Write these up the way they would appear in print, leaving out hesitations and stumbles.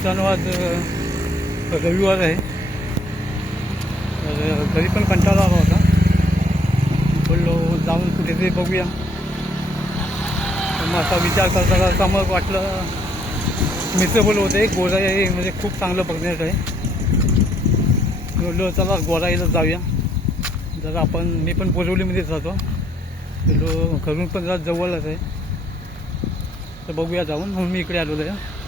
मित्रांनो आज रविवार आहे, तर घरी पण कंटाळा आला होता. बोललो जाऊन कुठेतरी बघूया. मग असा विचार करता करता मग वाटलं, मित्र बोलत होते गोराई म्हणजे खूप चांगलं बघण्यात आहे. बोललो चला गोराईला जाऊया. जरा मी पण बोरिवलीमध्येच राहतो. बोललो घरून पण जरा जवळच आहे, तर बघूया जाऊन. म्हणून मी इकडे आलेलो आहे.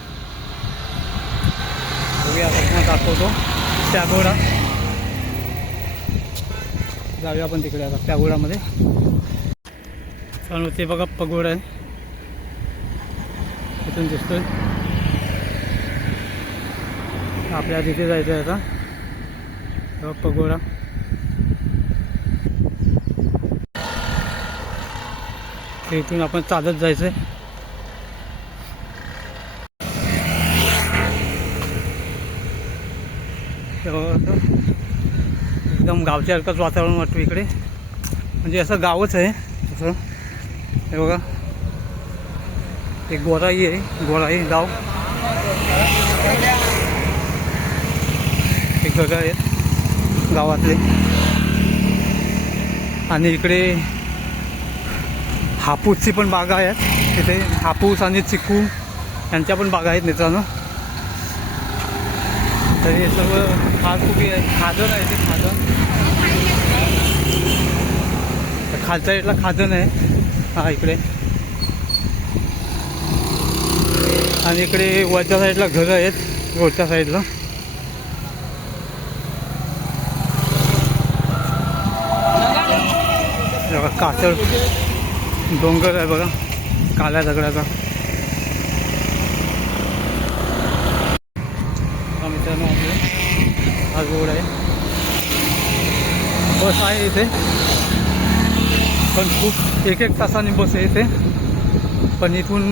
बघूया आपण दाखवतो पॅगोडा. जाऊया आपण तिकडे आता पॅगोडामध्ये. चालू ते बघा पगोडा आहे, इथून दिसतोय. आपल्याला तिथे जायचं आहे आता. बघा पगोडा. इथून आपण चालत जायचं आहे. एकदम गावच्यासारखंच वातावरण वाटतं इकडे, म्हणजे असं गावच आहे असं. हे बघा एक गोराई आहे, गोराई गाव. एक घर आहेत गावातले. आणि इकडे हापूसची पण बागा आहेत. तिथे हापूस आणि चिकू यांच्या पण बागा आहेत मित्रांनो. तर हे सगळं खारफुटी आहे, खाजन आहे. ते खाजन खालच्या साईडला खाजन आहे. हा इकडे. आणि इकडे वरच्या साईडला घरं आहेत, रोडच्या साईडला. कातळ डोंगर आहे बघा, काळ्या दगडाचा. मित्रांनो आपलं हा रोड आहे. बस आहे इथे, पण खूप एक तासाने बस आहे इथे. पण इथून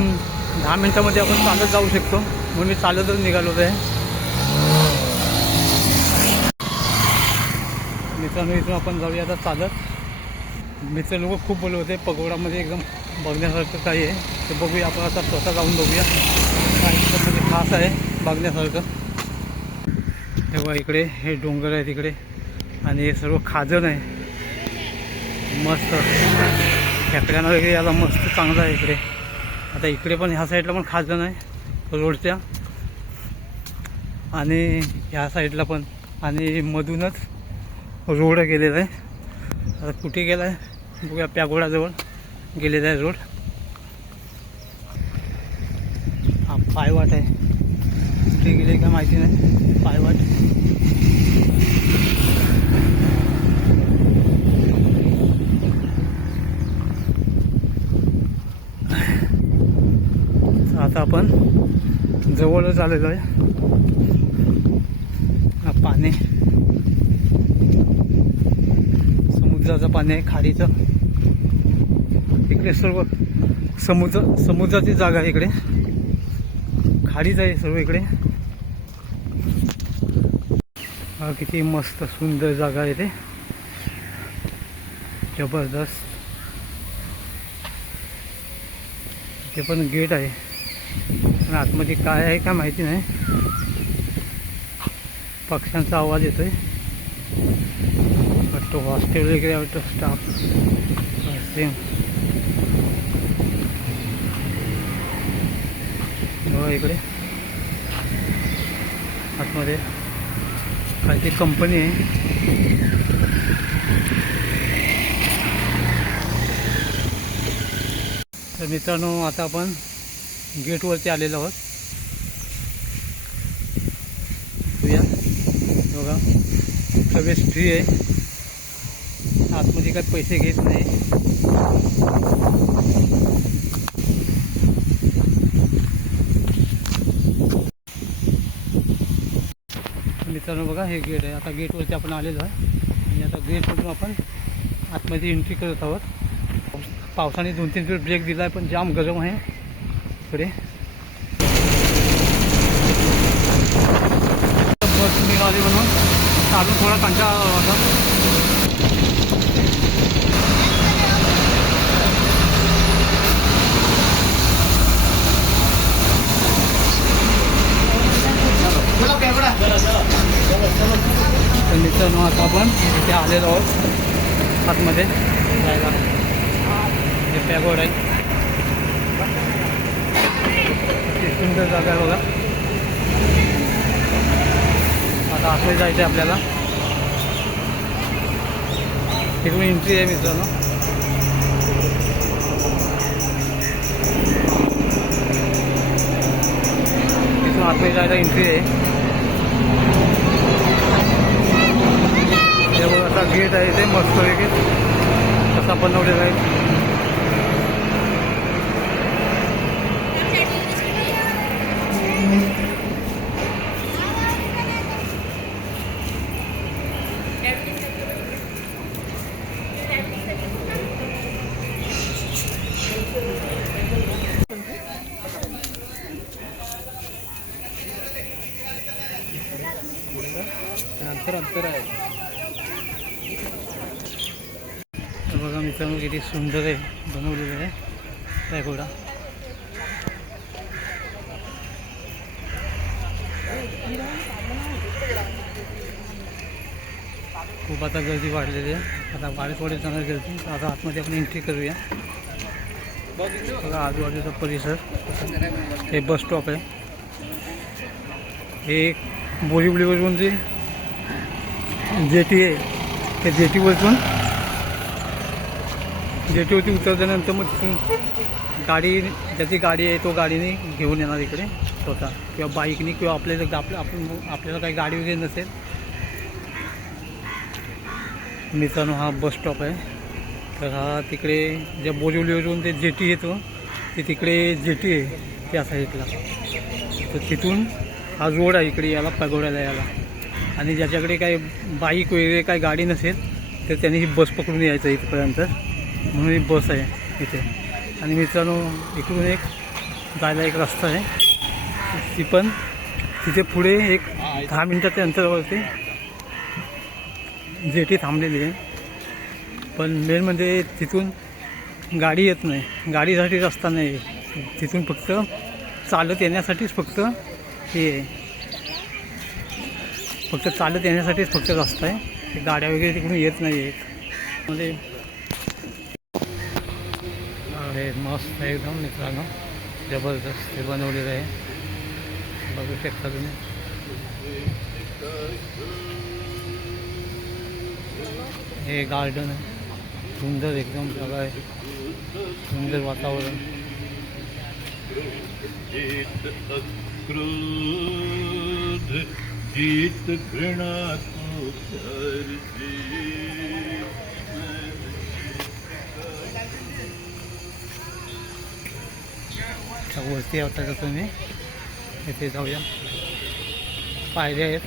10 मिनिटामध्ये आपण चालत जाऊ शकतो, म्हणून मी चालतच निघालो आहे. मित्रांनो इथून आपण जाऊया आता चालत. मित्र लोक खूप बोलत होते पगोडामध्ये एकदम बघण्यासारखं काही आहे, तर बघूया आपण आता स्वतः जाऊन बघूया काय म्हणजे खास आहे बघण्यासारखं. हे बघा इकडे हे डोंगर आहे तिकडे, आणि हे सर्व खाजन आहे. मस्त खेकड्यांना वगैरे याला मस्त चांगलं आहे इकडे. आता इकडे पण ह्या साईडला पण खाजन आहे रोडच्या, आणि ह्या साईडला पण. आणि मधूनच रोड गेलेला आहे. आता कुठे गेला आहे बघूया. पॅगोडाजवळ गेलेला आहे रोड. हा पायवाट आहे, कुठे गेले का माहिती नाही. पायवाट. आता आपण जवळच आलेलो आहे. हा पाणी, समुद्राचं पाणी आहे, खाडीचं. इकडे सर्व समुद्राची जागा आहे. इकडे खाडीच आहे सर्व इकडे. हा किती मस्त सुंदर जागा आहे ते, जबरदस्त. ते पण गेट आहे, पण आतमध्ये काय आहे का माहिती नाही. पक्ष्यांचा आवाज येतोय वाटतो. हॉस्टेल वगैरे वाटतं, स्टाफ सेम. बघा इकडे आतमध्ये काहीतरी कंपनी आहे. तर मित्रांनो आता आपण गेटवरती आलेलो आहोत. बघा प्रवेश फ्री आहे, आतमध्ये काही पैसे घेत नाही. मित्रांनो बघा हे गेट आहे. आता गेटवरती आपण आलेलो आहे, आणि आता गेटवरून आपण आतमध्ये एंट्री करत आहोत. पावसाने 2-3 दिवस ब्रेक दिला आहे, पण जाम गरम आहे इकडे. बस निघाली म्हणून चालून थोडा कंटाळा होता. तर मित्रांनो आता आपण इथे आलेलो आहोत आतमध्ये जायला. हे पॅगोड आहे, किती सुंदर जागा आहे बघा. आता आतमध्ये जायचं आहे आपल्याला. तिकडून एंट्री आहे मित्रांनो. तिथून आतमध्ये जायला एंट्री आहे. असा गेट आहे ते मस्त वेगळे कसा बनवलेला आहे. अंतर आहे. बघा मित्रांनो किती सुंदर आहे बनवलेलं आहे पॅगोडा. खूप आता गर्दी वाढलेली आहे. आता वाढत जाणार गर्दी. आता आतमध्ये आपण एंट्री करूया. बघा आजूबाजूचा परिसर. हे बस स्टॉप आहे. हे बोरीवलीवरून जे जेटी आहे त्या जेटीवरती उतरल्यानंतर मग तिथून गाडी, ज्याची गाडी आहे तो गाडीने घेऊन येणार इकडे स्वतः, किंवा बाईकने, किंवा आपल्याला काही गाडी वगैरे नसेल. मित्रांनो हा बस स्टॉप आहे. तर हा तिकडे ज्या बोरिवलीवरून ते जेटी येतो ते तिकडे जेटी आहे त्या साईडला. तर तिथून हा रोड आहे इकडे याला पॅगोड्याला यायला. आणि ज्याच्याकडे काही बाईक वगैरे काही गाडी नसेल तर त्यांनी ही बस पकडून यायचं इथपर्यंत. म्हणून ही बस आहे इथे. आणि मित्रांनो इकडून एक जायला एक रस्ता आहे. ती पण तिथे पुढे एक 10 मिनिटाच्या अंतरावरती जेटी थांबलेली आहे. पण मेन म्हणजे तिथून गाडी येत नाही, गाडीसाठी रस्ता नाही. तिथून फक्त चालत येण्यासाठीच फक्त हे आहे, फक्त चालत येण्यासाठीच फक्त रस्ता आहे. गाड्या वगैरे तिकडून येत नाही आहेत. म्हणजे हे मस्त आहे एकदम मित्रांनो, जबरदस्त हे बनवलेलं आहे. बघू शकता तुम्ही. हे गार्डन आहे, सुंदर एकदम जागा आहे, सुंदर वातावरण. जीत घृणा वरती होता का तुम्ही. इथे जाऊया. पायऱ्या आहेत.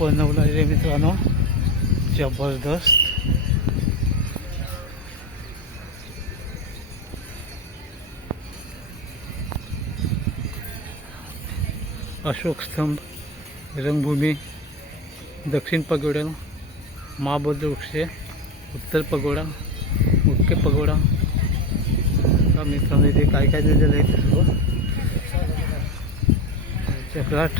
बनवलं आहे मित्रांनो, जबरदस्त. अशोक स्तंभ, रंगभूमी, दक्षिण पगोडा, महाबौद्ध वृक्ष, उत्तर पगोडा, मुख्य पगोडा. मित्रांनो इथे काय काय दिलेलं आहे ते सर्व. चक्राट